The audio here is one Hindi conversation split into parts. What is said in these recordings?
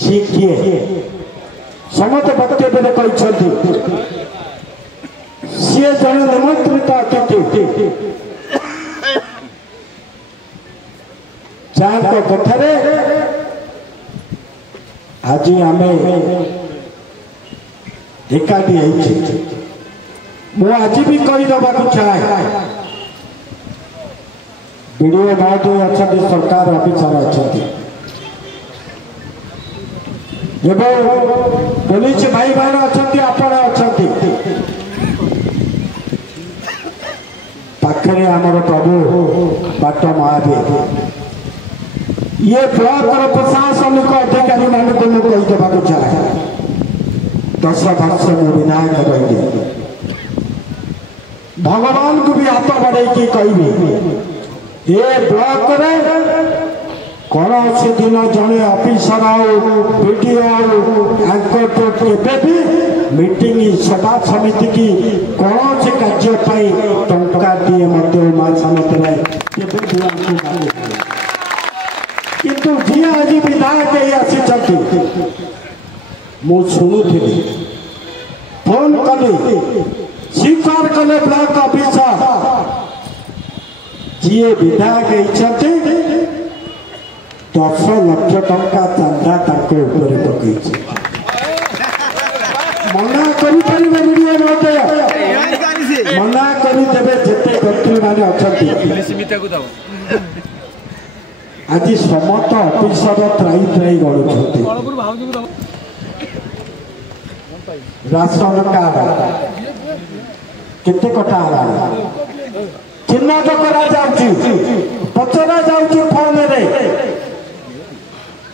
सी किए समस्त वक्तव्य कहते सी जन निमंत्रित अतिथि जहाँ कथार आज आम एकाठी आज भी कहीदेवा चाहे वीडियो महोदय अच्छा सरकार अफिसर अच्छा पुलिस भाई मान अच्छा आपण अच्छा पाखे आमर प्रभु बाट महावीर ये ब्लॉक प्रशासनिक अधिकारी मान को कहीदेवा चाहे 10 वर्ष में विधायक रही भगवान को भी हाथ बढ़े कही ये ब्लॉक रे कौन से दिन जड़े ऑफिसर भी मीटिंग सभा समिति की कौन से कार्य टंका किंतु जी आज विधायक आसी मु शुणुली फोन कली स्वीकार कले ब्लॉक ऑफिसर जी विधायक 10 लाख टंका चांदा पकई मना कर मना करदे जिते व्यक्ति मैंने अच्छा आज समस्त ऑफिसर त्राई त्राई गड़ुंट राशन कार्ड केते कटा चिन्हट करा पचरा जाऊँ फोन रे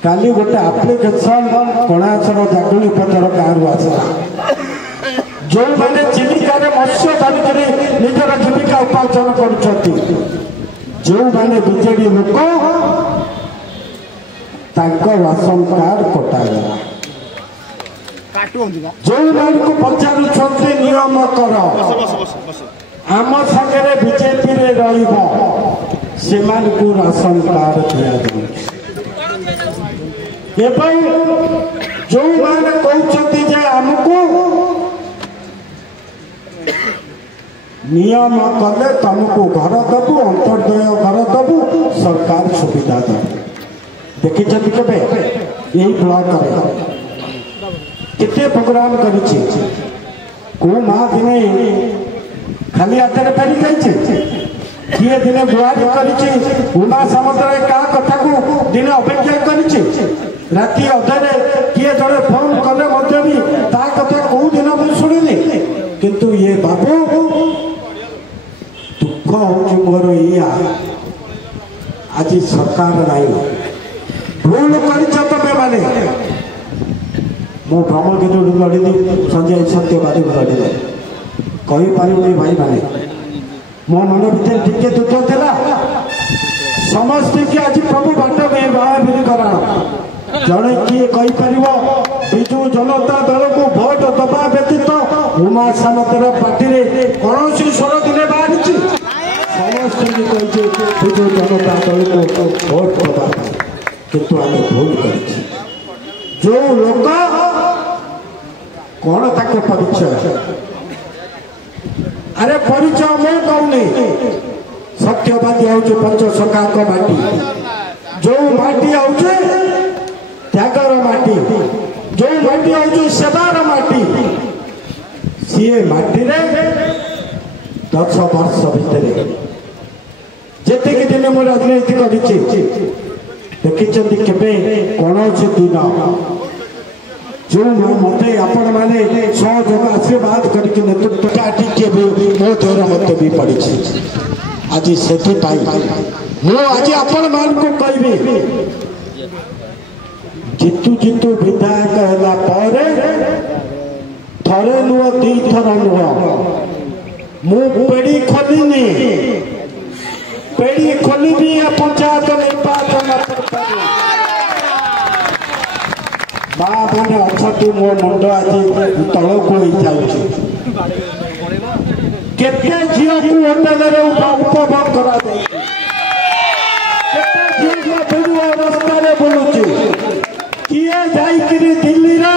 काली गोटे आप्लिकेसन कणाचर जागुणी पचर गाँव आसला जो मैंने चिलिका मत्स्य धरिक निजर जीविका उपार्जन कर जो मैंने बीजेडी लोक राशन कार्ड कटागला जो मान को पचार नियम कर आम सागे बीजेपी रे से राशन कार्ड दिया जो मैंने कहते आमको नियम कले तुमको घर दबु अंतर्दय घर दबु सरकार सुविधा दबु देखी के यही ब्लॉक केते प्रोग्राम करिछि को माँ दिने खाली हाथ फेरी जाइए किए दिने गुहारी करिछि उमा समुद्र का कथा को दिने अपेक्षा करिछि राति अधरे किए जड़े फोन कले मध्य भी ता कथा को दिन मुझे शुणिली किंतु ये बाबू दुख हो मोर या आज सरकार नहीं भूल कर मैंने मो ब्रह्मगिरी लड़िली संजय सत्यवादी लड़िले कहीपर भाई माने मो मन भर टे दुख था समस्त की आज प्रभु बाट महावीर कराण जड़े किए कहीपर विजु जनता दल को भोट दबा व्यतीत उमा सामंतर पार्टी कौन स्वर दिने बाहरी समस्त विजु जनता दल को भोट दबा किंतु आम भूल कर जो लोक कौन तक परिचय अरे परिचय मैं कहूनी सत्यवादी हूँ पंचसखा माटी जो माटी हूँ त्यागर माटी जो माटी हूँ सेवार माटी सी माटी रे 10 वर्ष भितर जिते दिन मैं राजनीति कर देखी केवे कौन से दिन जो मत आपण मैंने सहयोग आशीर्वाद करके नेतृत्व काटिके मो देहर मत भी पड़ी आज से आज आपण मान को कहि जितु जितु विधायक है थरे नुह 2 थर नुह मु पेड़ी खोलिनी पेड़ी खोली पंचायत निर्वाचन माँ मैंने अच्छा मो मुंड आज तलक हो जाऊे झील को होटेल उपभोग कर रास्ता बुलूची कि किए जाइकरी दिल्ली रे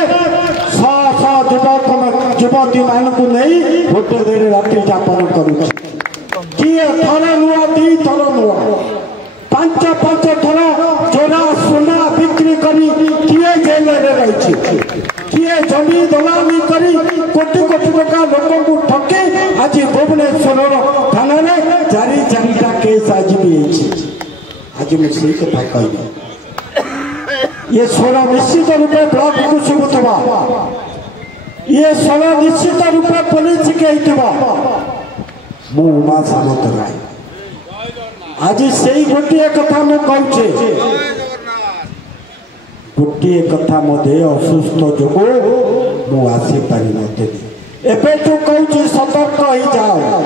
शह युवती मान को नहीं होटेल रात्रि यापन करुच्ची किए थर नुआ दी थर नुआ पांच पांच थर चोरा सोना बिक्री करी किए जेल रे रही किए जमी दलाली करी कोटी कोटी टका लोक को ठके आज भुवनेश्वर थाना रे चारि चारिटा केस आज भी आज मुझे कथा कह ये स्वर निश्चित रूपे ब्लॉक को शुभुवा ये स्वर निश्चित रूपे पुलिस के मु उमा सामंत राय आज से गोटे कथा मुझे कहूचे गोटे कथा मो देह असुस्थ जो मु आसी पारि नथिली एबे तो कहूचे सतर्क हो जाओ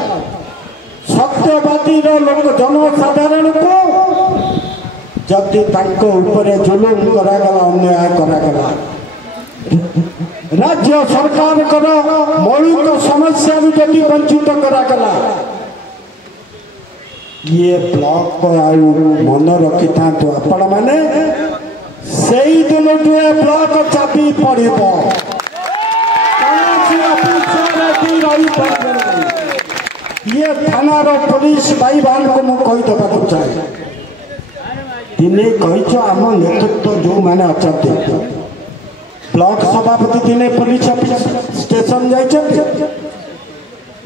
सत्यवादी लोक जनसाधारण को जदि तांको ऊपर जुलुम करागला अन्याय करागला राज्य सरकार कर मौलिक समस्या जदि वंचित करागला ये ब्लॉक मन रखी था आपण मैंने से दिन ब्लॉक चापी पड़े ये थानार पुलिस भाई बहन को मुझे कहीदेक चाहे दिने कहीच आम नेतृत्व जो मैंने अच्छा ब्लॉक सभापति दिने पुलिस ऑफिस स्टेशन जाइए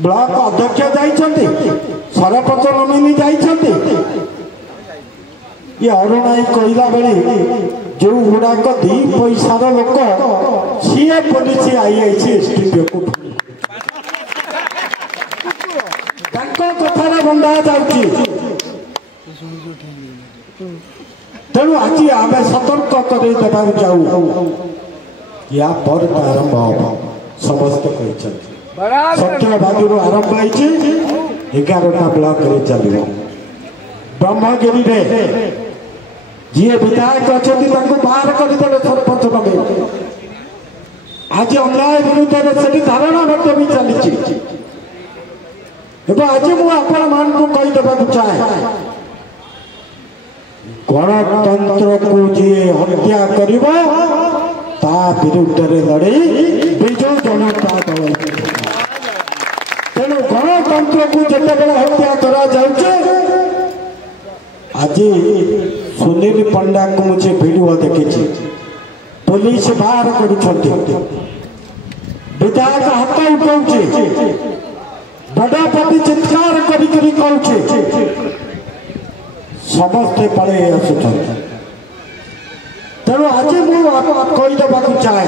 ब्लॉक अध्यक्ष जाइए सरपंच नमिनी जाइए ये अरुणाई कहला बेले जो गुड़ाक दी पैसार लोक सी पुलिस आईआईसी को कथार बंधा जाऊँगी तेणु आज आम सतर्क करदेवा जाऊ या पर आरंभ हम समस्त सत्यवादी आरंभ होती 11टा ब्लॉक चलो ब्रह्मगिरी जी विधायक अच्छा बाहर करदे सरपंच नगे आज अन्याय विरुद्ध से धारणा भी चली आज मुझे मान को कहीदेवा चाहे गणतंत्र को जी हत्या करिबा ता विरुद्ध लड़े विजु जनता दल तेणु गणतंत्र को जिते हत्या करा जाउचे आज सुनील पंडा को मुझे वीडियो देखी पुलिस बाहर कर विधायक हाथ उठाऊे बड़ा पार्टी चित्कार करी कहूचे समस्ते पड़े आसुच तेणु आज मुदेवा चाहे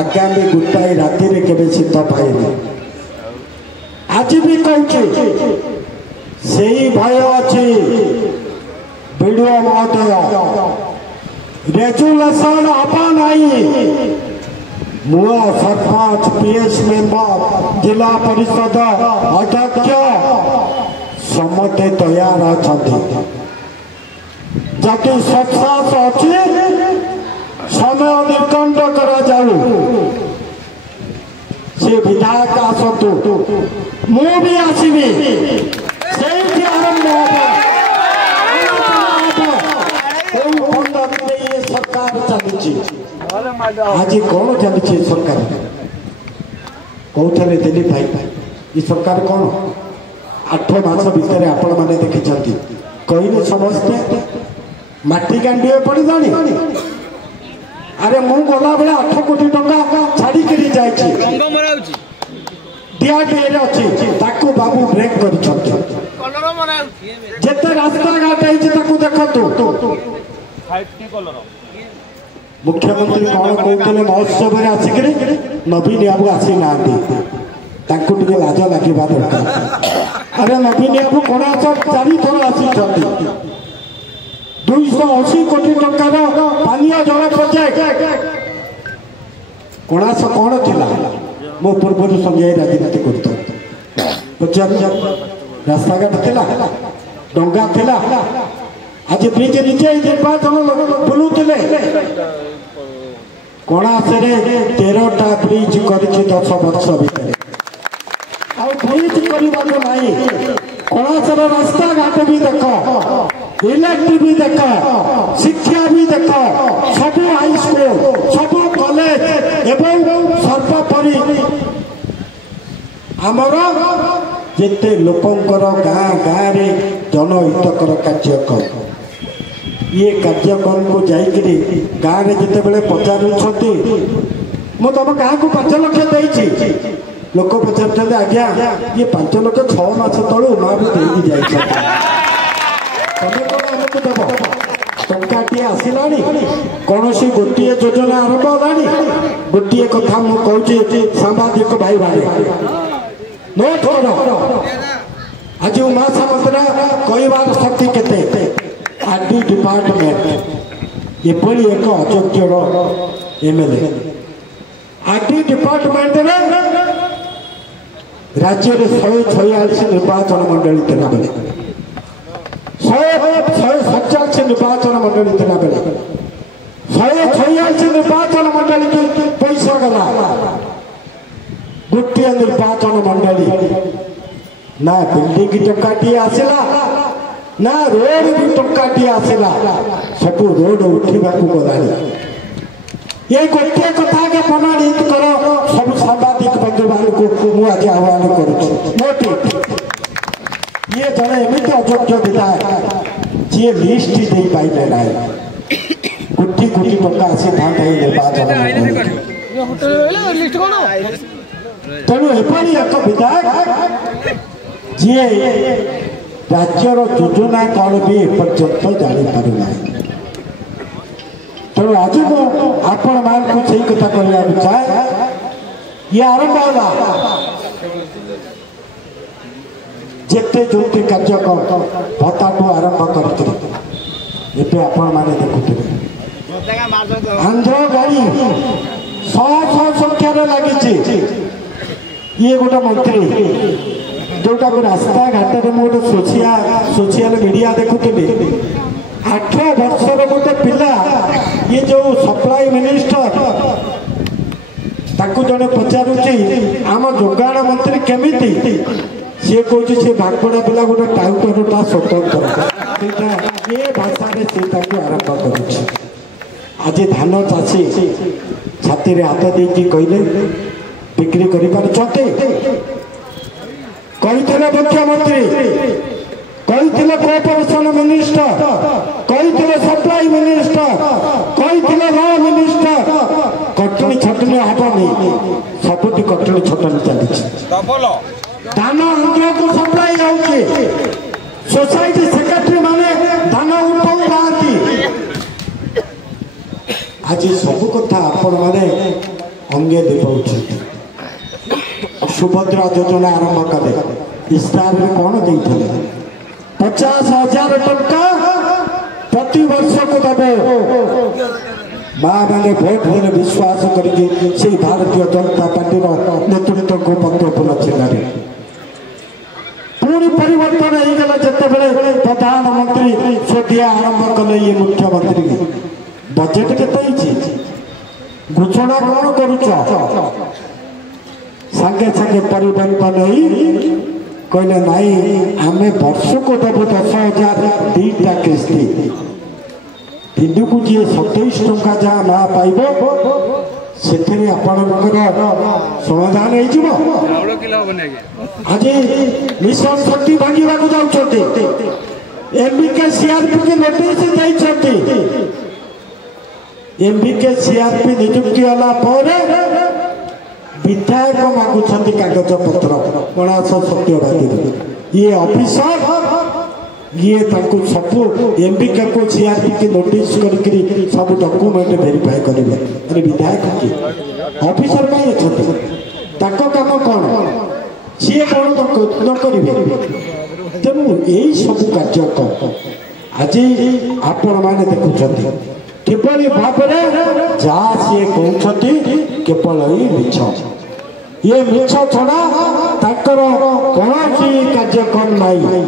आगामी गोटाए राति के शीत पाए आज भी कहूचे से भय अच्छी वीडियो महोदय रेजुलेशन हवा नहीं मुआ सरपंच पीएस मेंबर जिला परिषद अध्यक्ष समते तैयार अच्छा जदि सत्सास अच्छी समय निर्कंड करा जाऊ से विधायक आसतु मु भी आसबि से आरंभ सरकार चली आज कौन चली सरकार कौन दिलीप भाई ये सरकार कौन 8 मास भितर आपण मैंने देखी कहले समस्ते माटी गांडी पड़ाणी अरे मु गला बेले 8 कोटी टंका छाड़ी जाइए अच्छी बाबू ब्रेक कर जिते रास्ता घाट देखु मुख्यमंत्री कौन कहते महोत्सव में आसिक नवीन बाबू आसी ना लाज लगे दरकार अरे नवीन बाबू कौन 4 थर आसी 280 कोटी टंकार पानीय जल प्रोजेक्ट कणास कौन थिला मो पूर्व संजय राजनीति कर रास्ता घाट थिला डंगा थिला आज ब्रिज निजे निर्वाचन बुलूले कणास 13टा ब्रिज कर 10 वर्ष भितर ब्रिज करना कणासर रास्ता घाट भी देख इलेक्ट्रिक भी देख शिक्षा भी देख सब हाईस्कूल सब कॉलेज एवं सर्वोपरि आमर जिते लोकंकर गाँ गाँ रे जनहितकर कार्यक्रम ये कार्यक्रम को जाइकरी गाँ रे जिते बेले पचारुछंती मु तुम गाँ को 5 लाख देइछि लोक पचार आज्ञा ये 5 लाख 6 मास तलू माँ भी देकी जाइछि तमे कौन आमको देव टंकाटी आसला कौन सी गोटे योजना आरंभ है गोटे कथा मुझे सांबादिक भाई भाई नोट कर आज उमा सामंतरा कहबार शक्ति केते आरडी डिपार्टमेंट एपरी एक अयोग्यर एमएलए आरडी डिपार्टमेंट राज्य में 146 निर्वाचन मंडली थे बेले 147 निर्वाचन मंडली थे बेले 146 निर्वाचन मंडली की पैसा गला गोटे निर्वाचन मंडली ना बिल्डिंग की टंकाटी आसला ना रोड की टंकाटी आसला सब रोड उठा गलानी ये गोटे कथा के प्रमाणित कर सब सांबादिक बंधु को मुझे आह्वान करुँच ये जड़े एमती अयोग्य विधायक जी लिस्ट दे पाइले ना कोटी कोटी टका आसी था निर्वाचन तेणु एपरी एक विधायक जी राज्यर योजना कौन भी एपर्यंत जापारूना तेणु आज आपण मान को सही कथा कहला चाहे ये आरंभ होला जिते जो कार्यक्रम भत्ताठू आरंभ करते आपण मैंने देखुते आंध्र गाड़ी 100 संख्यार लगी ये गोटे मंत्री जोटा को रास्ता घाट में गोटे सोशियल मीडिया देखुली 18 वर्षर गोटे पिला ये जो सप्लाई मिनिस्टर ताकू जड़े पचारुची आम जोगाण मंत्री केमिति सी कौच सी भागपड़ा पिला गोटे टाउटरटा स्वतंत्र ये भाषा से आरंभ कर आज धान चाषी छाती हाथ दे कहले बिक्री कर मुख्यमंत्री कही कोऑपरेशन मिनिस्टर कही सप्लाई मिनिस्टर कही लॉ मिनिस्टर कटनी छटनी हबनी सबुठी कटनी छटनी चली धान आंध्र को सप्लाई होची सोसाइटी सेक्रेटरी माने धान उठाऊ नाती आज सब कथा आपण माने अंगे देउछ सुभद्रा योजना आरंभ कले इस्तार में कौन देते 50,000 टंका प्रति वर्ष को दबे माँ मैंने भोट देने विश्वास करके भारतीय जनता पार्टी नेतृत्व को पत्रपूर्ण जिले पुणी परिवर्तन होगा जिते प्रधानमंत्री सोधिया आरंभ कले ये मुख्यमंत्री बजेट के घोषणा कौन करुच संगे संगे परिवर्तन कहले नाई आम वर्ष को देव 10,000 2टा किस्ती दिन को जी 27 टंका जहाँ माँ पाइब से समाधान आज मिशन शक्ति भांगा जाते एमबीके सीआरपी के नोटिस देते एमबीके सीआरपी नियुक्ति होला विधायक मागुंट कागज पत्र कणास सत्यवादी ये ऑफिसर ये सब एमबीके को सीआरपी की नोटिस करके सब डॉक्यूमेंट वेरीफाई करेंगे अरे विधायक की ऑफिसर कहीं अच्छा काम कौन सी कौन न करेंगे तेणु यही सब कार्यक्रम आज आपण मैंने देखुं किपरि भाव जहाँ सी कहते केवल ही मिछ ये मिछ छड़ा कौन कार्यक्रम नहीं